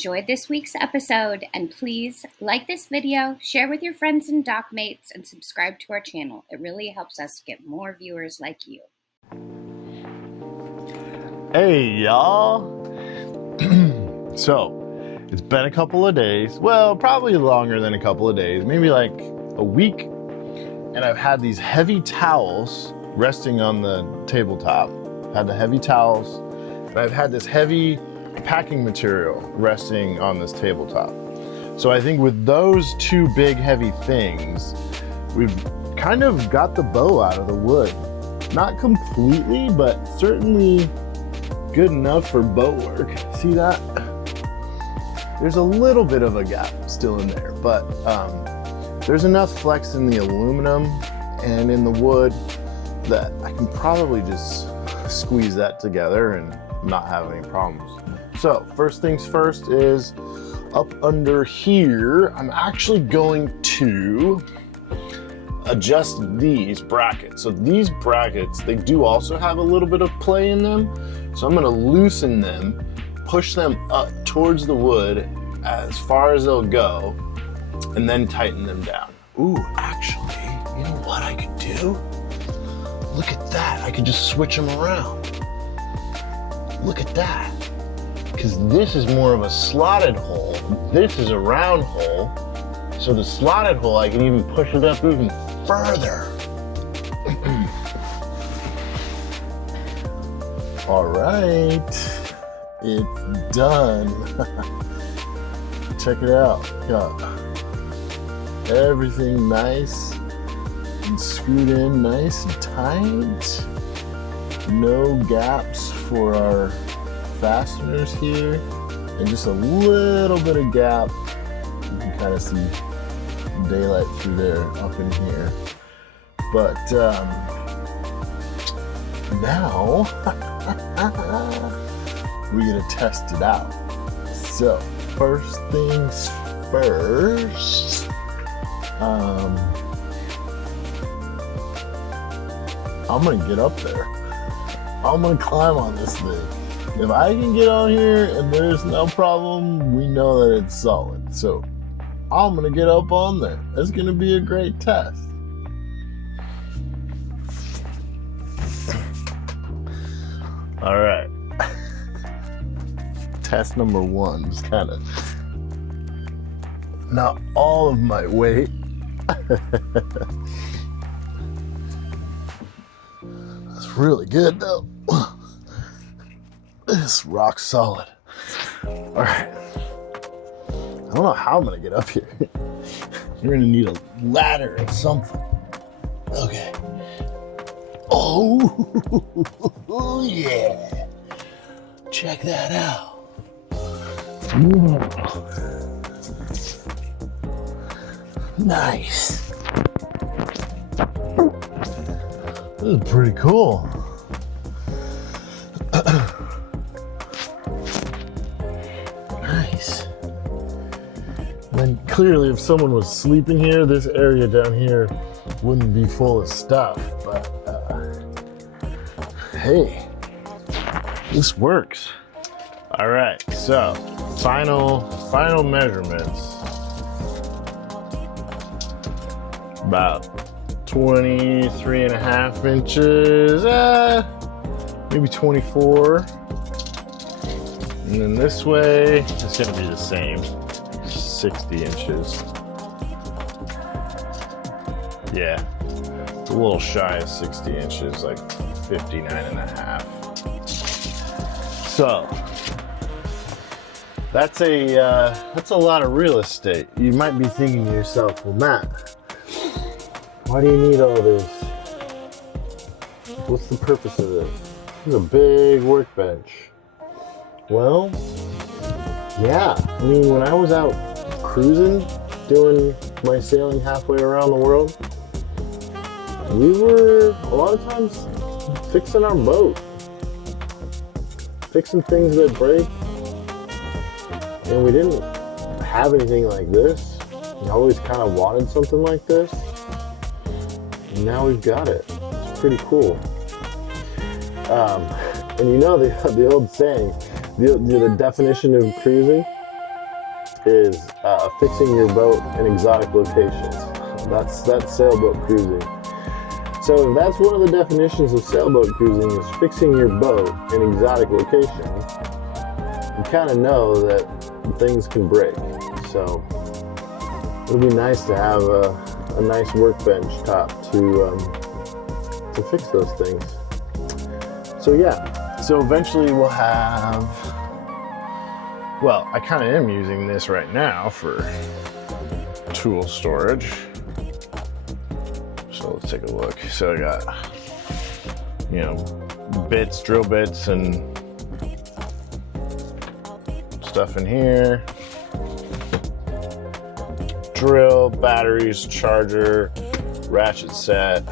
enjoyed this week's episode, and please like this video, share with your friends and dockmates, and subscribe to our channel. It really helps us get more viewers like you. Hey y'all! So, it's been a couple of days, well, probably longer than a couple of days, maybe like a week, and I've had these heavy towels resting on the tabletop. Had the heavy towels, and I've had this heavy packing material resting on this tabletop. So I think with those two big heavy things, we've kind of got the bow out of the wood. Not completely, but certainly good enough for boat work. See that? There's a little bit of a gap still in there, but there's enough flex in the aluminum and in the wood that I can probably just squeeze that together and not have any problems. So first things first is up under here, I'm actually going to adjust these brackets. So these brackets, they do also have a little bit of play in them. So I'm gonna loosen them, push them up towards the wood as far as they'll go, and then tighten them down. Ooh, actually, you know what I could do? Look at that, I could just switch them around. Look at that. Because this is more of a slotted hole. This is a round hole. So the slotted hole, I can even push it up even further. All right, it's done. Check it out. Got everything nice and screwed in nice and tight. No gaps for our fasteners here, and just a little bit of gap. You can kind of see daylight through there up in here. But now we're gonna test it out. So first things first, I'm gonna get up there. I'm gonna climb on this thing. If I can get on here and there's no problem, we know that it's solid. So I'm gonna get up on there. It's gonna be a great test. All right. Test number one is kind of not all of my weight. That's really good though. It's rock solid. All right. I don't know how I'm gonna get up here. You're gonna need a ladder or something. Okay. Oh, yeah. Check that out. Nice. This is pretty cool. Nice. And clearly, if someone was sleeping here, this area down here wouldn't be full of stuff. But hey, this works. All right, so final measurements. About 23.5 inches, maybe 24. And then this way, it's gonna be the same, 60 inches. Yeah, it's a little shy of 60 inches, like 59.5. So, that's a lot of real estate. You might be thinking to yourself, well, Matt, why do you need all this? What's the purpose of this? This is a big workbench. Well, yeah. I mean, when I was out cruising, doing my sailing halfway around the world, we were a lot of times fixing our boat, fixing things that break, and we didn't have anything like this. We always kind of wanted something like this, and now we've got it. It's pretty cool. And you know the old saying, the definition of cruising is fixing your boat in exotic locations. That's sailboat cruising. So if that's one of the definitions of sailboat cruising is fixing your boat in exotic locations, you kind of know that things can break. So it'll be nice to have a nice workbench top to fix those things. So yeah, so eventually we'll have, well, I kind of am using this right now for tool storage. So let's take a look. So I got, you know, bits, drill bits and stuff in here. Drill, batteries, charger, ratchet set,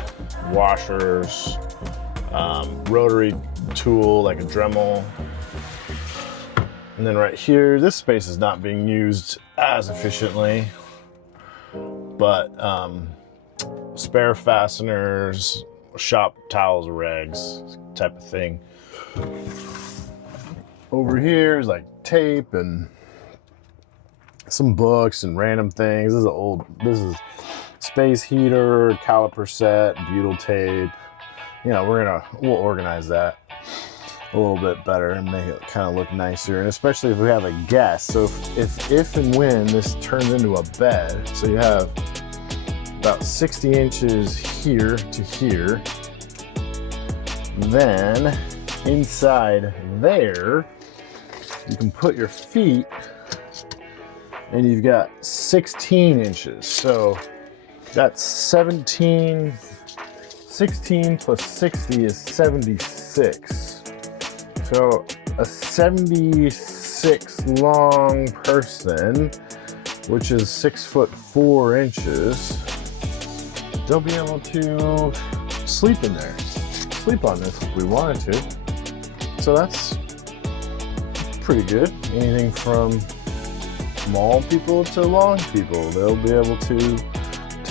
washers, rotary tool like a Dremel. And then right here, this space is not being used as efficiently, but spare fasteners, shop towels, rags, type of thing. Over here is like tape and some books and random things. This is space heater, caliper set, butyl tape. You know, we'll organize that a little bit better and make it kind of look nicer, and especially if we have a guest. So if and when this turns into a bed, so you have about 60 inches here to here, then inside there you can put your feet, and you've got 16 inches. So that's 16 plus 60 is 76. So a 76 long person, which is 6'4". They'll be able to sleep in there, sleep on this if we wanted to. So that's pretty good. Anything from small people to long people, they'll be able to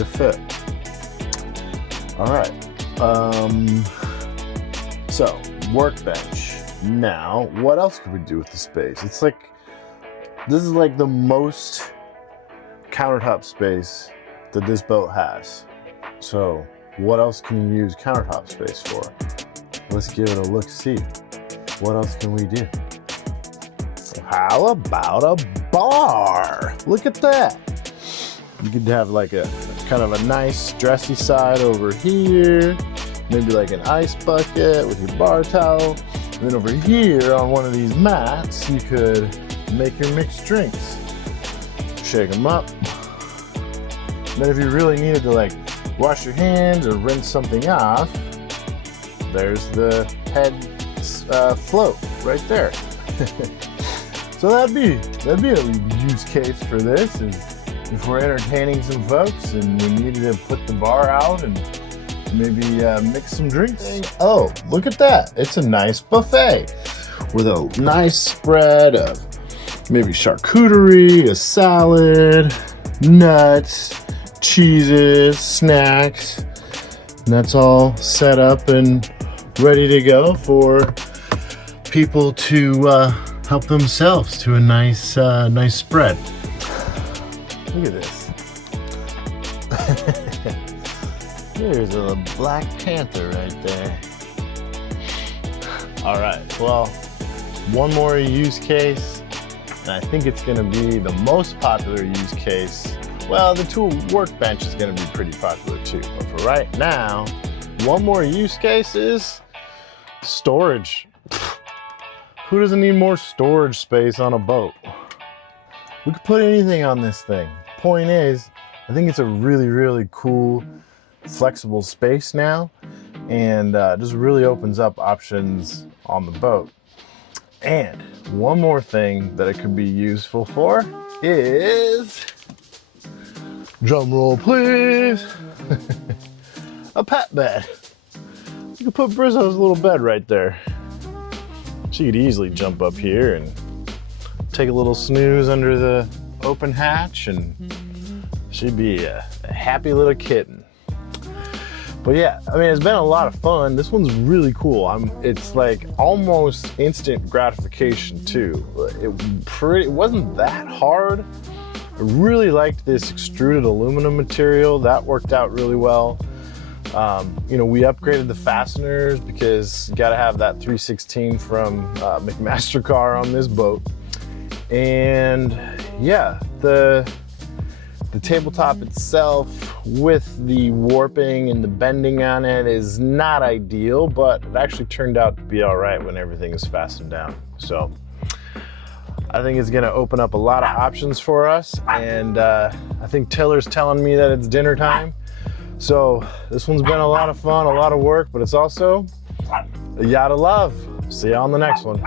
fit. All right. So workbench. Now, what else could we do with the space? It's like, this is like the most countertop space that this boat has. So what else can you use countertop space for? Let's give it a look-see. What else can we do? How about a bar? Look at that. You could have like a kind of a nice dressy side over here. Maybe like an ice bucket with your bar towel. And then over here on one of these mats, you could make your mixed drinks. Shake them up. Then if you really needed to like wash your hands or rinse something off, there's the head float right there. So that'd be a use case for this, is if we're entertaining some folks and we needed to put the bar out and maybe mix some drinks. Oh, look at that. It's a nice buffet with a nice spread of maybe charcuterie, a salad, nuts, cheeses, snacks. And that's all set up and ready to go for people to help themselves to a nice spread. Look at this. There's a Black Panther right there. All right, well, one more use case, and I think it's gonna be the most popular use case. Well, the tool workbench is gonna be pretty popular too, but for right now, one more use case is storage. Who doesn't need more storage space on a boat? We could put anything on this thing. Point is, I think it's a really, really cool, flexible space now, and just really opens up options on the boat. And one more thing that it could be useful for is, drum roll please, a pet bed. You could put Brizzo's little bed right there. She could easily jump up here and take a little snooze under the open hatch, and she'd be a happy little kitten. But yeah, I mean, it's been a lot of fun. This one's really cool. It's like almost instant gratification too. It wasn't that hard. I really liked this extruded aluminum material. That worked out really well. You know, we upgraded the fasteners because you got to have that 316 from McMaster-Carr on this boat. And yeah, the tabletop itself with the warping and the bending on it is not ideal, but it actually turned out to be all right when everything is fastened down. So I think it's gonna open up a lot of options for us. And I think Tiller's telling me that it's dinner time. So this one's been a lot of fun, a lot of work, but it's also a yacht of love. See you on the next one.